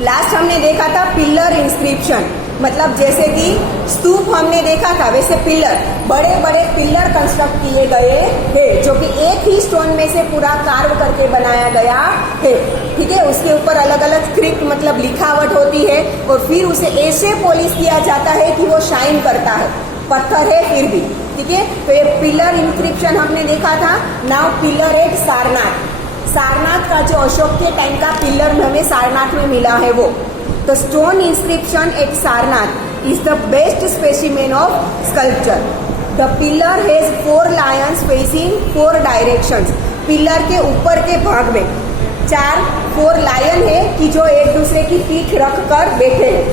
Last हमने देखा था पिलर इंस्क्रिप्शन, मतलब जैसे कि स्तूप हमने देखा था, वैसे पिलर, बड़े बड़े पिलर कंस्ट्रक्ट किए गए हैं जो कि एक ही स्टोन में से पूरा कार्व करके बनाया गया है। ठीक है, उसके ऊपर अलग अलग स्क्रिप्ट मतलब लिखावट होती है और फिर उसे ऐसे पॉलिश किया जाता है कि वो शाइन करता है, पत्थर है फिर भी। ठीक है, तो ये पिलर इंस्क्रिप्शन हमने देखा था। Now pillar at Sarnath, Sarnath का जो अशोक के टाइम का पिलर हमें सारनाथ में मिला है वो, तो stone inscription at Sarnath is the best specimen of sculpture. The pillar has 4 lions facing 4 directions, pillar के ऊपर के भाग में 4 लायन है कि जो एक दूसरे की पीठ रख कर बैठे हैं।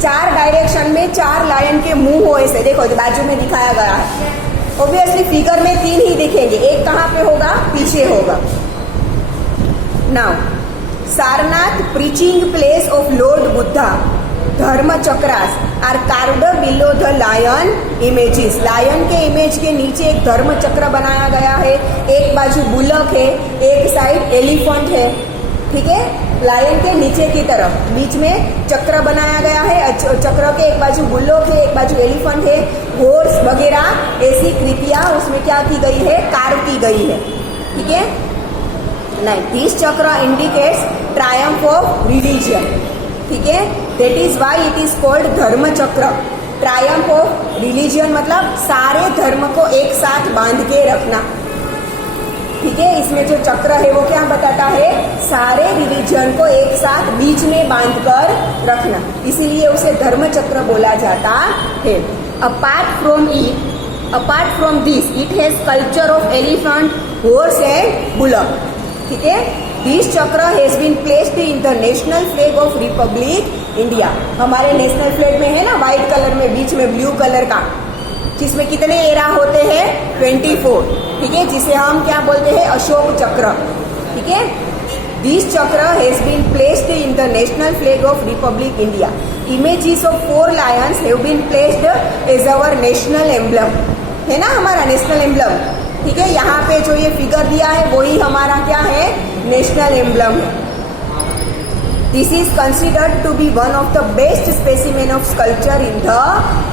4 डायरेक्शन में 4 लायन के मुंह हो ऐसे, देखो बाजू में दिखाया गया है। ऑब्वियसली फिगर में 3 ही दिखेंगे, एक कहाँ पे होगा, पीछे होगा। Now Sarnath preaching place of lord Buddha dharma chakras are carved below the lion images, lion के इमेज के नीचे एक धर्म चक्र बनाया गया है, एक बाजू बुलक है, एक साइड एलिफेंट है। ठीक है, लायन के नीचे की तरफ बीच में चक्र बनाया गया है, चक्र के एक बाजू बुल्लोक है, एक बाजू एलिफेंट है, हॉर्स वगैरह ऐसी कृतियां उसमें क्या की गई है, कार्व की गई है। ठीक है, नहीं, दिस चक्र इंडिकेट्स ट्रायम्फ ऑफ रिलीजन। ठीक है, that is why it is called धर्म चक्र। ट्रायम्फ ऑफ रिलीजन मतलब सारे धर्म को एक साथ बांध के रखना। ठीक है, इसमें जो चक्र है वो क्या बताता है, सारे रिलीजन को एक साथ बीच में बांध कर रखना, इसीलिए उसे धर्म चक्र बोला जाता है। Apart from this it has culture of elephant, horse and bullock. ठीक है, this chakra has been placed in the national flag of republic India. हमारे नेशनल फ्लैग में है ना व्हाइट कलर में बीच में ब्लू कलर का, जिसमें कितने एरा होते हैं, 24। ठीक है, जिसे हम क्या बोलते हैं, अशोक चक्र। ठीक है, this chakra has been placed in the national flag of republic India. Images of 4 lions have been placed as our national emblem, है ना हमारा नेशनल एम्बलम। ठीक है, यहाँ पे जो ये फिगर दिया है वही हमारा क्या है, नेशनल एम्बलम है। This is considered to be one of the best specimen of sculpture in the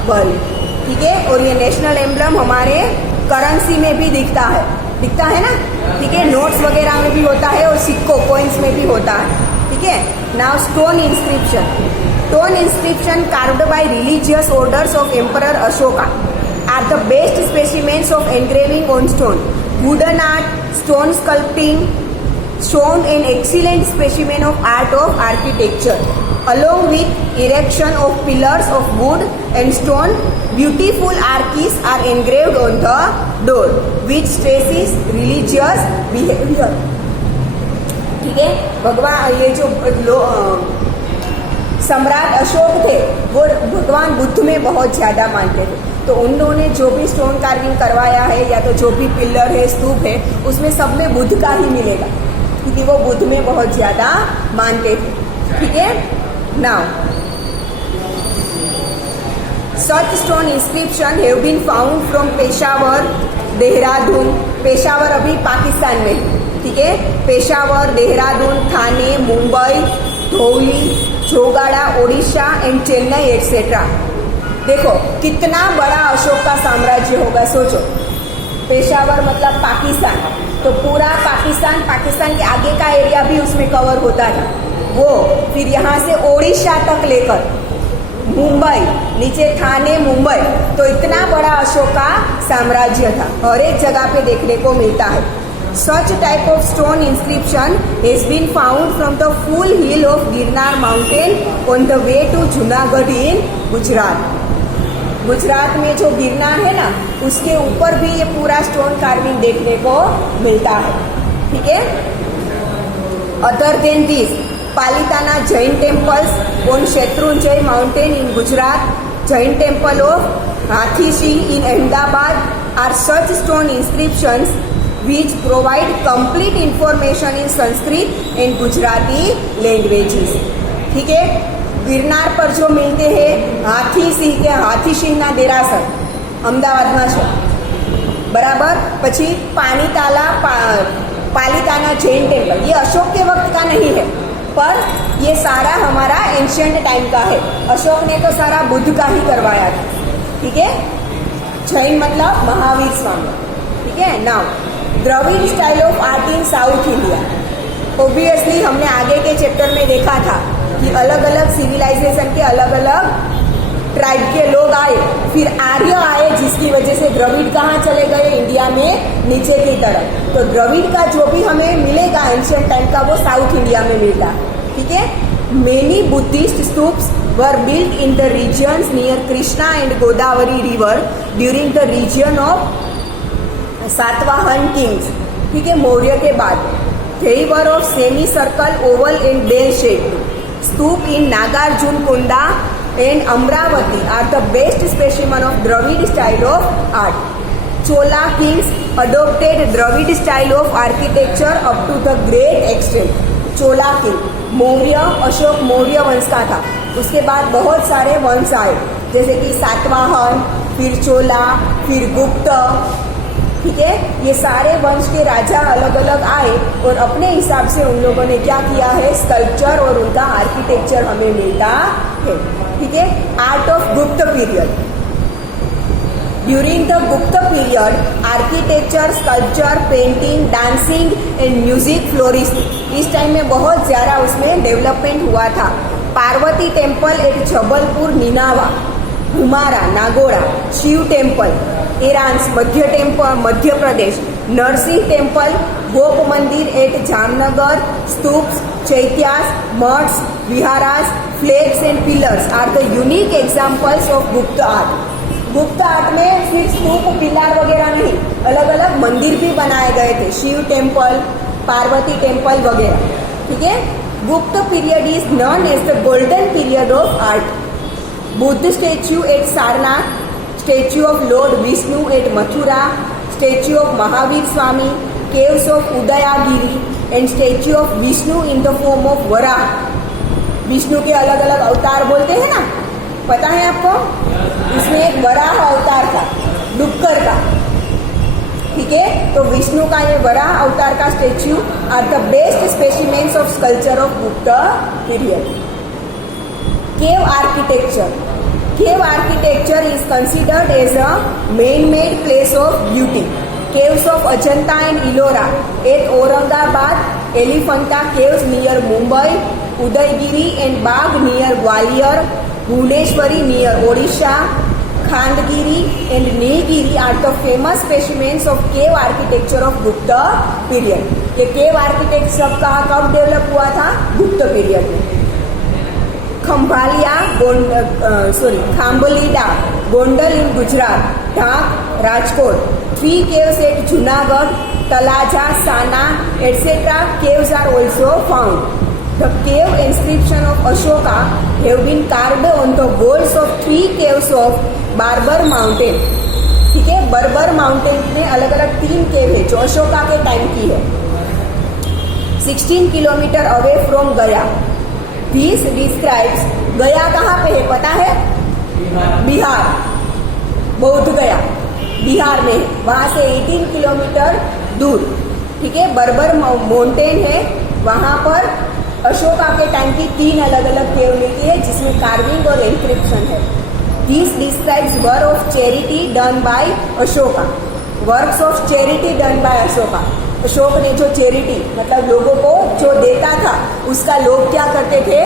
world. ठीक है, और ये नेशनल एम्बलम हमारे करेंसी में भी दिखता है ना। ठीक है, नोट्स वगैरह में भी होता है और सिक्कों कॉइन्स में भी होता है। ठीक है, now stone inscription carved by religious orders of emperor Ashoka are the best specimens of engraving on stone. Wooden art, stone sculpting shown an excellent specimen of art of architecture. Along with erection of pillars of wood and stone, beautiful arches are engraved on the door, which stresses religious behavior. ठीक है, भगवान ये जो सम्राट अशोक थे वो भगवान बुद्ध में बहुत ज्यादा मानते थे, तो उन्होंने जो भी स्टोन कार्विंग करवाया है या तो जो भी पिलर है, स्तूप है, उसमें सब में बुद्ध का ही मिलेगा, क्योंकि वो बुद्ध में बहुत ज्यादा मानते थे। ठीक है, now such stone inscription have been found from Peshawar, Dehradun, Peshawar अभी पाकिस्तान में है। ठीक है, पेशावर, देहरादून, थाने, मुंबई, धौली, जोगाड़ा, ओडिशा एंड चेन्नई एक्सेट्रा। देखो कितना बड़ा अशोक का साम्राज्य होगा, सोचो। पेशावर मतलब पाकिस्तान, तो पूरा पाकिस्तान के आगे का एरिया भी उसमें कवर होता था वो, फिर यहाँ से ओडिशा तक लेकर मुंबई, नीचे थाने, मुंबई, तो इतना बड़ा अशोक का साम्राज्य था, हर एक जगह पे देखने को मिलता है। Such type of stone inscription has been found from the full hill of Girnar mountain on the way to Junagadh in Gujarat. Gujarat में जो गिरनार है ना, उसके ऊपर भी ये पूरा स्टोन कार्विंग देखने को मिलता है। ठीक है, other than this Palitana Jain temples on Shatrunjaya mountain in Gujarat, Jain temple of Hathee Singh in Ahmedabad are such stone inscriptions which provide complete information in Sanskrit and Gujarati languages. ठीक है, गिरनार पर जो मिलते हैं हाथी सिंहના દેરાસર અમદાવાદમાં છે બરાબર, પછી પાલિતાના जैन टेम्पल, ये अशोक के वक्त का नहीं है, पर ये ये सारा हमारा एंशियंट टाइम का है। अशोक ने तो सारा बुद्ध का ही करवाया था, ठीक है। जैन मतलब महावीर स्वामी, ठीक है। Now Dravida style of art in south India. Obviously हमने आगे के चैप्टर में देखा था कि अलग अलग सिविलाइजेशन के अलग अलग ट्राइब के लोग आए, फिर आर्य आए, जिसकी वजह से द्रविड़ कहाँ चले गए, इंडिया में नीचे की तरफ। तो द्रविड़ का जो भी हमें मिलेगा एंशियंट टाइम का, वो साउथ इंडिया में मिलता, ठीक है। Many Buddhist stupas were built in the regions near Krishna and Godavari river during the region of Satavahana kings, ठीक है, मौर्य के बाद। They were of semi-circle, oval and bell shape. Stoop in Nagarjunkonda and Amravati are the best specimen of Dravid style of art. Chola kings adopted Dravid style of architecture up to the great extent. Chola king, Maurya, Ashok Maurya वंश का था। उसके बाद बहुत सारे वंश आए, जैसे कि सातवाहन, फिर चोला, फिर गुप्त, ठीक है। ये सारे वंश के राजा अलग अलग आए और अपने हिसाब से उन लोगों ने क्या किया है, स्कल्पचर और उनका आर्किटेक्चर हमें मिलता है, ठीक है। Art of Gupta period. During the Gupta period architecture, sculpture, painting, dancing and music flourished. इस टाइम में बहुत ज्यादा उसमें डेवलपमेंट हुआ था। Parvati temple at Jabalpur Ninava, Humara Nagoda, Shiva temple Erans Madhya Pradesh, Narsingh temple, Gop mandir at Jamnagar, stupas, chaityas, maths, viharas, flags and pillars are the unique examples of Gupta art. Gupta art में सिर्फ स्तूप, पिलर वगैरह नहीं, अलग अलग मंदिर भी बनाए गए थे, शिव टेम्पल, पार्वती टेम्पल वगैरह, ठीक है। Gupta period is known as the golden period of art. Buddha statue at Sarnath, statue of lord Vishnu at Mathura, statue of Mahavir Swami, caves of Udayagiri and statue of Vishnu in the form of Varaha. Vishnu के अलग अलग अवतार बोलते हैं ना, पता है आपको? इसमें एक वराह अवतार था, डुक्कर का, ठीक है। तो विष्णु का ये वराह अवतार का statue are the best specimens of sculpture of Gupta period. Cave architecture. Cave architecture is considered as a man-made place of beauty. Caves of Ajanta and Ellora at Aurangabad, Elephanta caves near Mumbai, Udaygiri and Bagh near Gwalior, Bhuneshwari near Odisha, Khandgiri and Nilgiri are the famous specimens of cave architecture of Gupta period. ये cave architecture कब develop हुआ था? गुप्त period में। खंभालिया खाम्बलीडा, गोंडल इन गुजरात, ढाक, Rajkot, 3 caves at Junagadh, Talaja, Sana, etc. caves are also found. The cave inscription of Ashoka have been carved on the walls of 3 caves of Barbar Mountain. ठीक है, बर्बर माउंटेन में अलग अलग 3 केव है जो अशोका के टाइम की है। 16 किलोमीटर अवे फ्रॉम गया। This describes, गया कहाँ पे है पता है? बिहार, बौद्ध गया बिहार में है, वहां से 18 किलोमीटर दूर, ठीक है। बर्बर माउंटेन है, वहां पर अशोका के टाइम की 3 अलग अलग केव मिलती है जिसमें कार्विंग और इंक्रिप्शन है। This describes work of charity done by Ashoka. Works of charity done by Ashoka. Ashok ने जो चैरिटी मतलब लोगों को जो देता था, उसका लोग क्या करते थे,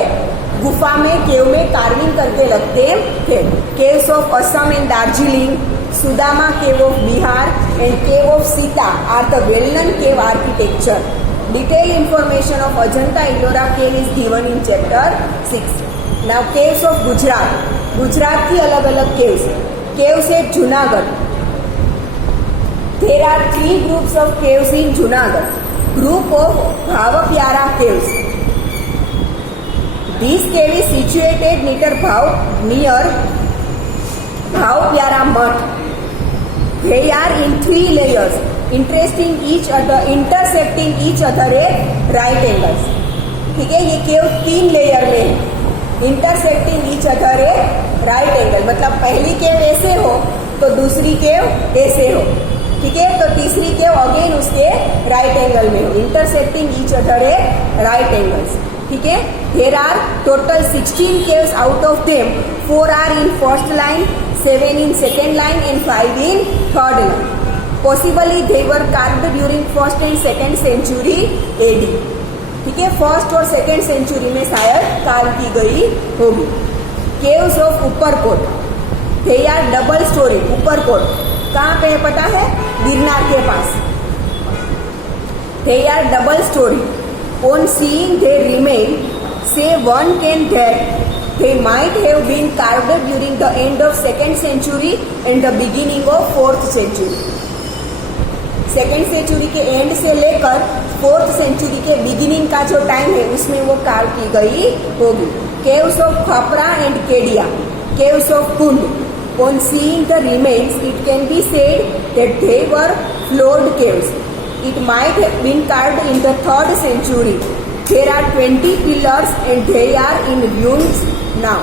गुफा में, केव में कार्विंग करके लगते थे। Caves of Assam and Darjeeling, Sudama cave of Bihar and cave of Sita are the well known cave architecture. Detail information of Ajanta Ellora cave is given in chapter 6। Now caves of Gujarat. Gujarat की अलग अलग caves. Caves at Junagadh. There are 3 groups of caves in Junagadh. Group of Bhavapyara caves. This cave is situated near Bhavapyara Mutt. They are in 3 layers, intersecting each other at right angles. ठीक है, ये केव 3 layer में है, intersecting each other at right angle. मतलब पहली केव ऐसे हो तो दूसरी केव ऐसे हो, ठीक है। तो तीसरी केव अगेन उसके राइट एंगल में हो, intersecting each other at right angles. ठीक है. There are total 16 caves. Out of them 4 are in first line, 7 in second line and 5 in third line. Possibly they were carved during first and second century AD. ठीक है, first और second century में शायद curve की गई होगी. Caves of Uparkot, they are double storey. Uparkot कहाँ पे है पता है? गिरनार के पास. They are double storey. On seeing they remain, say one can that they might have been carved during the end of second century and the beginning of fourth century. Second century के end से लेकर fourth century के beginning का जो time है उसमें वो curve की गई होगी. Caves of Khapra and Kedia, caves of Kund. On seeing the remains it can be said that they were floored caves. It might have been carved in the third century. There are 20 pillars and they are in ruins now.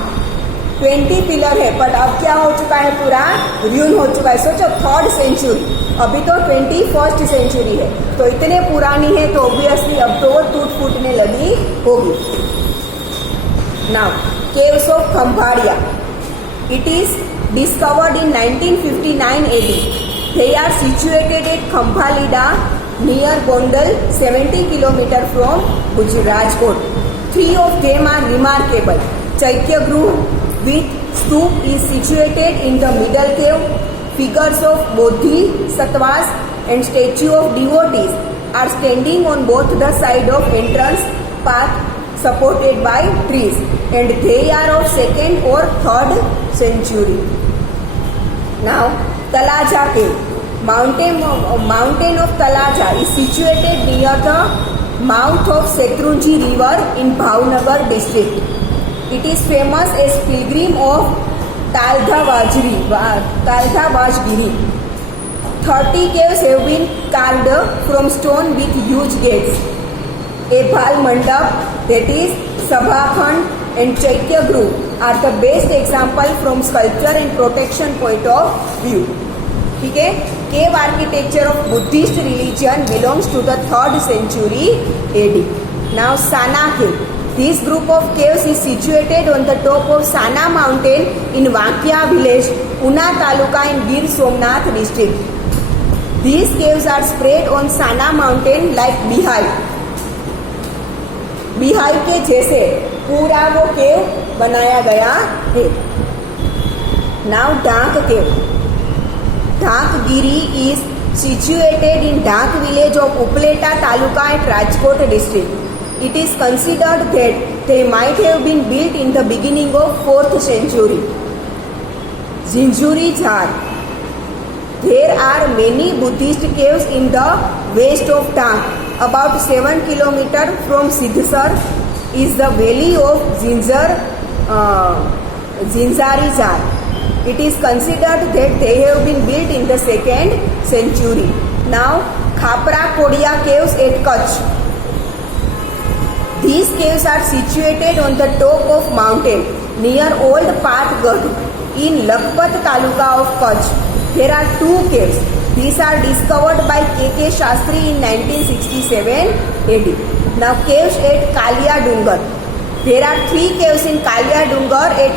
20 pillar है but अब क्या हो चुका है? पूरा ruin हो चुका है. सोचो थर्ड सेंचुरी, अभी तो 21st सेंचुरी है, तो इतने पुरानी है तो ऑब्वियसली अब तो वो टूट फूटने लगी होगी. Now caves of Khambhadiya, it is discovered in 1959 AD. They are situated at Khambhalida near Gondal, 70 kilometre from Rajkot. 3 of them are remarkable. Chaitya-Gru with stup is situated in the middle cave. Figures of bodhisattvas and statue of devotees are standing on both the side of entrance path supported by trees, and they are of second or third century. Now Talaja cave, mountain of Talaja is situated near the mouth of Setrunji river in Bhavnagar district. It is famous as pilgrim of Taldhavajgiri. 30 caves have been carved from stone with huge gates. Ebal Mandap, that is Sabhakhand, and Chaitya-Gru are the best example from sculpture and protection point of view. ठीक है. Cave architecture of Buddhist religion belongs to the 3rd century AD. Now Sana cave. This group of caves is situated on the top of Sana mountain in Vakia village, Una taluka in Gir Somnath district. These caves are spread on Sana mountain like beehive. beehive के जैसे पूरा वो केव बनाया गया है. Now Dank cave. Dhankgiri is situated in Dhank village of Upleta taluka at Rajkot district. It is considered that they might have been built in the beginning of 4th century. Zinjuri Jhar. There are many Buddhist caves in the west of Dhank. About 7 km from Siddhsar is the valley of Zinjari Jhar. It is considered that they have been built in the 2nd century. Now Khapra Kodia caves at Kutch. These caves are situated on the top of mountain near Old Pathgad in Lakhpat taluka of Kutch. There are 2 caves. These are discovered by K.K. Shastri in 1967 AD. Now caves at Kalia Dungar. There are 3 caves in Kalia Dungar at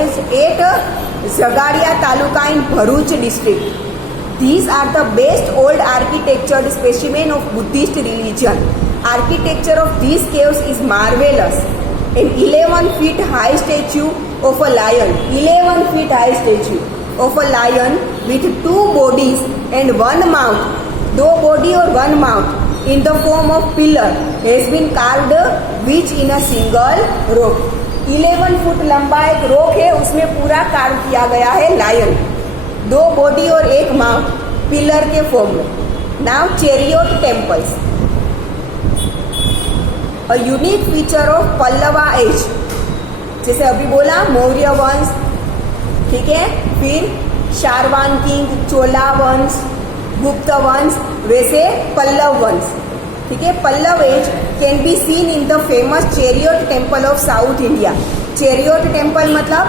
Zagadia taluka in Bharuch district. These are the best old architectured specimen of Buddhist religion. Architecture of these caves is marvelous. An 11 feet high statue of a lion, 11 feet high statue of a lion with 2 bodies and 1 mouth, 2 body or 1 mouth in the form of pillar has been carved which in a single rock. 11 foot लंबा एक rock है, उसमें पूरा curve किया गया है lion, 2 body और 1 mouth pillar के फॉर्म में. Now chariot temples, a unique feature of Pallava age. जैसे अभी बोला मौर्य वंश, ठीक है, फिर शारवान किंग, चोला वंश, गुप्त वंश, वैसे पल्लव वंश. ठीक है. Pallava age can be seen in the famous chariot temple of south India. Chariot temple मतलब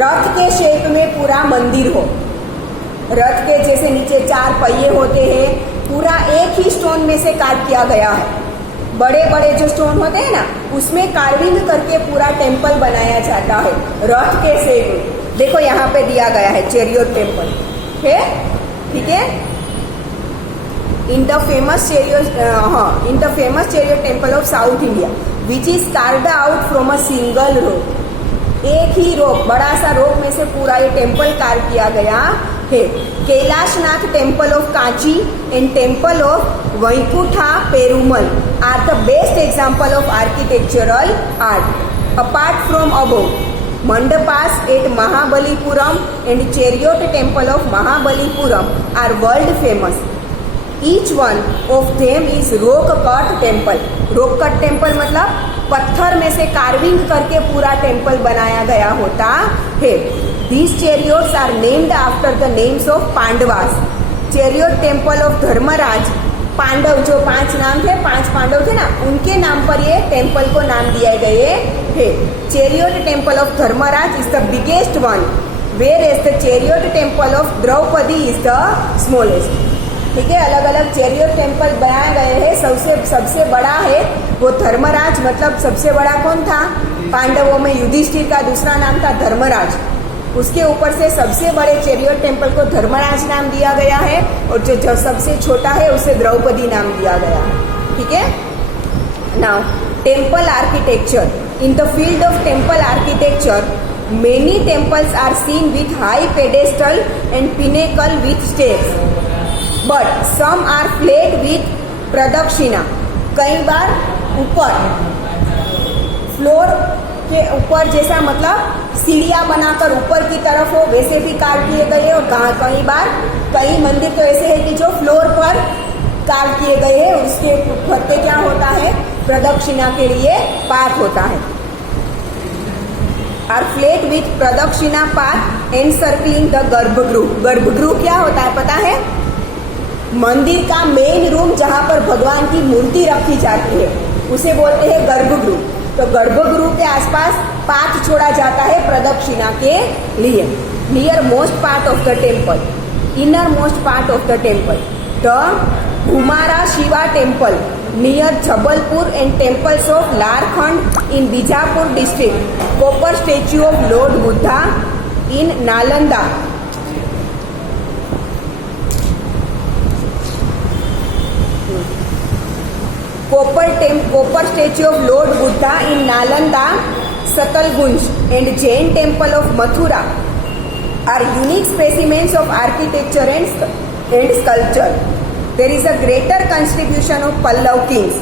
रथ के शेप में पूरा मंदिर हो, रथ के जैसे नीचे 4 पहिए होते हैं, पूरा एक ही स्टोन में से कार्व किया गया है. बड़े बड़े जो स्टोन होते हैं ना, उसमें कार्विंग करके पूरा टेम्पल बनाया जाता है रथ के शेप। देखो यहाँ पे दिया गया है चेरियट टेम्पल है, ठीक है। इन the famous chariot temple of south India which is carved out from a single रोक। एक ही रोक, बड़ा सा रोक में से पूरा ये टेम्पल कार्व किया गया है। Kailashnath temple of Kanchi and temple of Vaikuntha Perumal are the best example of architectural art. Apart from above, mandapas at Mahabalipuram and chariot temple of Mahabalipuram are world famous. Each one of them is rock cut temple. Rock cut temple मतलब पत्थर में से carving करके पूरा temple बनाया गया होता है। These chariots are named after the names of Pandavas. Chariot temple of Dharmaraj, Pandav जो 5 नाम थे, 5 पांडव थे ना, उनके नाम पर ये टेम्पल को नाम दिए गए है। Chariot temple of Dharmaraj is the biggest one, whereas the chariot temple of Draupadi is the smallest. ठीक है, अलग अलग चेरियट टेम्पल बनाए गए हैं। सबसे बड़ा है वो धर्मराज, मतलब सबसे बड़ा कौन था? पांडवों में युधिष्ठिर का दूसरा नाम था धर्मराज। उसके ऊपर से सबसे बड़े चेरियट टेम्पल को धर्मराज नाम दिया गया है, और जो सबसे छोटा है उसे द्रौपदी नाम दिया गया है। ठीक है। Now temple architecture. In the field of temple architecture many temples are seen with high pedestal and pinnacle with steps, but some are flat with pradakshina. कई बार ऊपर फ्लोर के ऊपर जैसा, मतलब सीढ़ियाँ बनाकर ऊपर की तरफ हो, वैसे भी कार्व किए गए। और कई बार कई मंदिर तो ऐसे है कि जो फ्लोर पर कार्व किए गए हैं, उसके ऊपर पे क्या होता है? प्रदक्षिणा के लिए पाथ होता है। आर फ्लैट विथ प्रदक्षिणा पाथ एनसर्कलिंग द गर्भगृह। गर्भगृह क्या होता है पता है? मंदिर का मेन रूम जहाँ पर भगवान की मूर्ति रखी जाती है, उसे बोलते हैं गर्भगृह। तो गर्भगृह के आसपास पाथ छोड़ा जाता है प्रदक्षिणा के लिए। Near most part of the temple, inner most part of the temple, the Ghumara Shiva temple near Jabalpur and temples of Larkhand in Bijapur district, copper statue of lord Buddha in Nalanda, copper statue of Lord Buddha in Nalanda, Satalgunj and Jain temple of Mathura are unique specimens of architecture and sculpture. There is a greater contribution of Pallav kings.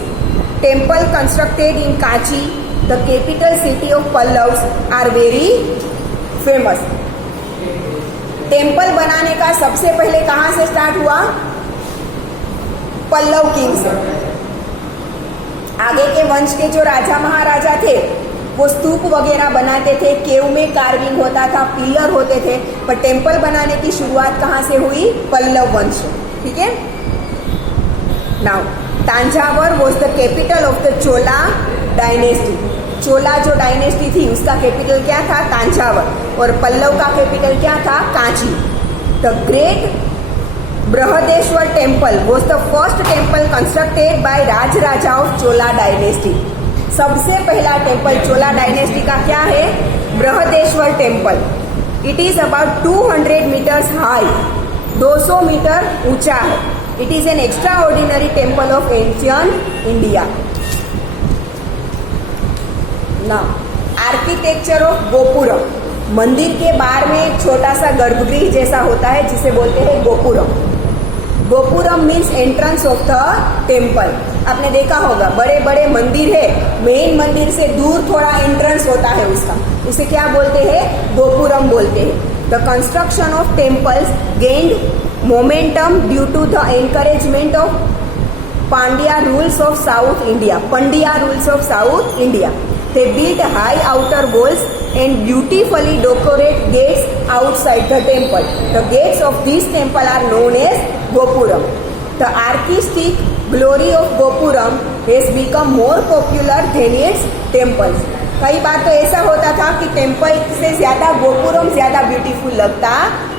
Temple constructed in Kachi, the capital city of Pallavs, are very famous. Temple बनाने का सबसे पहले कहाँ से start हुआ? Pallav king से। आगे के वंश के जो राजा महाराजा थे वो स्तूप वगैरह बनाते थे, केव में कार्विंग होता था, पिलर होते थे, पर टेम्पल बनाने की शुरुआत कहाँ से हुई? पल्लव वंश। ठीक है। Now Thanjavur was the capital of the Chola dynasty. Chola जो डायनेस्टी थी उसका कैपिटल क्या था? तांजावर। और पल्लव का कैपिटल क्या था? Kanchi. The great Brihadeshwara temple was the first temple constructed by Rajaraja of Chola dynasty. सबसे पहला टेम्पल चोला डायनेस्टी का क्या है? Brihadeshwara temple. It is about 200 meters high, 200 meter ऊंचा है। It is an extraordinary temple of ancient India. Now architecture of gopuram. मंदिर के बाहर में एक छोटा सा गर्भगृह जैसा होता है जिसे बोलते हैं gopuram. Gopuram means entrance of the temple. आपने देखा होगा बड़े बड़े मंदिर है, मेन मंदिर से दूर थोड़ा एंट्रेंस होता है उसका, उसे क्या बोलते हैं? गोपुरम बोलते हैं। The construction of temples gained momentum due to the encouragement of Pandya rules of south India. Pandya rules of south India. They built high outer walls and beautifully decorate gates outside the temple. The gates of this temple are known as Gopuram. The artistic glory of Gopuram has become more popular than its temples. कई बार तो ऐसा होता था कि temple से ज्यादा गोपुरम ज्यादा beautiful लगता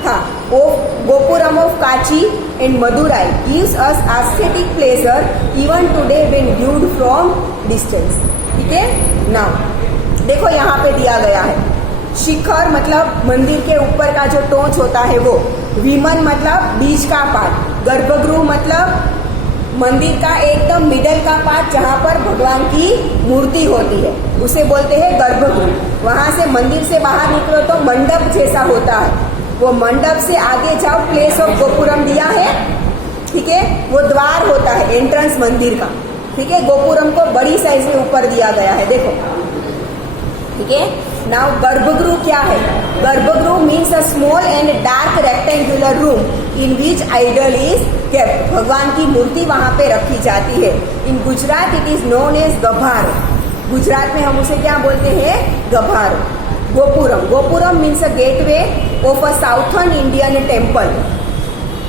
था। वो गोपुरम ऑफ काची and Madurai gives us aesthetic pleasure even today when viewed from distance. ठीक है, नाउ देखो यहाँ पे दिया गया है शिखर मतलब मंदिर के ऊपर का जो टोंच होता है वो, विमन मतलब बीच का पार्ट, गर्भगृह मतलब मंदिर का एकदम मिडल का पार्ट जहाँ पर भगवान की मूर्ति होती है उसे बोलते हैं गर्भगृह। वहां से मंदिर से बाहर निकलो तो मंडप जैसा होता है, वो मंडप से आगे जाओ प्लेस ऑफ गोपुरम दिया है। ठीक है, वो द्वार होता है एंट्रेंस मंदिर का। ठीक है, गोपुरम को बड़ी साइज में ऊपर दिया गया है, देखो। ठीक है, नाउ गर्भगृह क्या है? Garbhagriha means a small and dark rectangular room in which idol is kept. भगवान की मूर्ति वहां पे रखी जाती है। In Gujarat it is known as gabharo. Gujarat में हम उसे क्या बोलते हैं? गभारो। Gopuram, gopuram means a gateway of a southern Indian temple.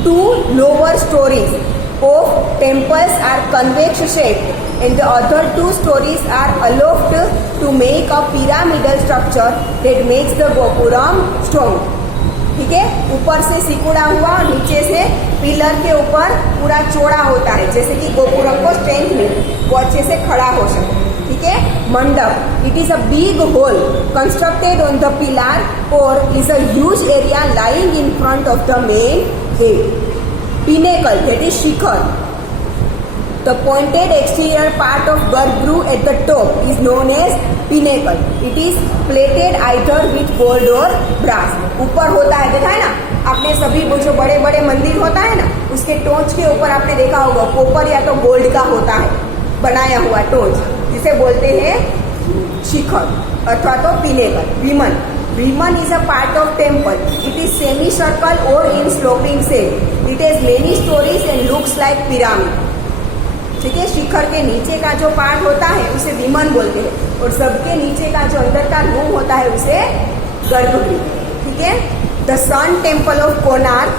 Two lower storeys of temples are convex shaped and the other two stories are aloft to make a pyramidal structure that makes the gopuram strong. ठीक है, ऊपर से सिकुड़ा हुआ और नीचे से pillar के ऊपर पूरा चौड़ा होता है जैसे कि गोपुरम को स्ट्रेंथ मिले, वो अच्छे से खड़ा हो सके। ठीक है, mandap it is a big hall constructed on the pillar और is a huge area lying in front of the main head. Pinnacle, that is shikhar. The pointed exterior part of garbhagruh at the top is known as pinnacle. It is plated either with gold or brass. ऊपर होता है, देखा है ना आपने, सभी वो जो बड़े बड़े मंदिर होता है ना उसके टोंच के ऊपर आपने देखा होगा कॉपर या तो गोल्ड का होता है बनाया हुआ टोंच, जिसे बोलते हैं शिखर अथवा तो pinnacle. Viman, Viman is a part of temple. It is semicircle or in sloping shape. It has many stories and looks like pyramid. ठीक है, शिखर के नीचे का जो पार्ट होता है उसे विमन बोलते हैं और सबके नीचे का जो अंदर का रूम होता है उसे गर्भगृह। ठीक है, the sun temple of Konark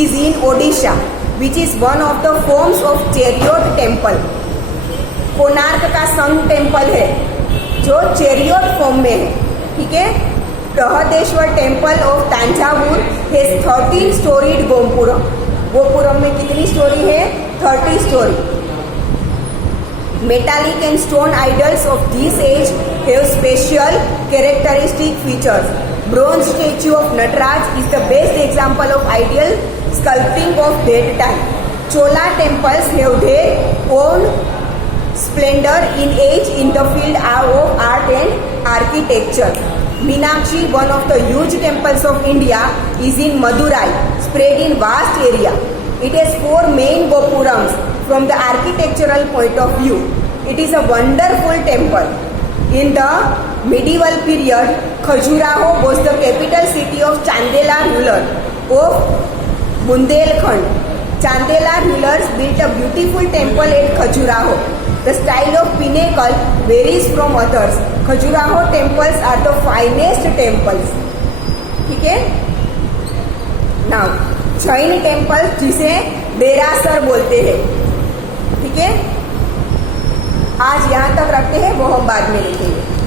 is in Odisha which is one of the forms of chariot temple. Konark का सन टेम्पल है जो चेरियोट फॉर्म में है। ठीक है, Brihadeshwara temple of Thanjavur has 13 storeyed gopuram. Gopuram में कितनी स्टोरी है? 30 storey. Metallic and stone idols of this age have special characteristic features. Bronze statue of Nataraj is the best example of ideal sculpting of that time. Chola temples have their own splendor in age in the field of art and architecture. Meenakshi, one of the huge temples of India, is in Madurai, spread in vast area. It has 4 main gopurams from the architectural point of view. It is a wonderful temple. In the medieval period, Khajuraho was the capital city of Chandela ruler of Bundelkhand. Chandela rulers built a beautiful temple at Khajuraho. The style of pinnacle varies from others. Khajuraho temples are the finest temples. ठीक है, now Jain temple जिसे देरासर बोलते हैं। ठीक है, आज यहाँ तक रखते हैं, वो हम बाद में लिखेंगे।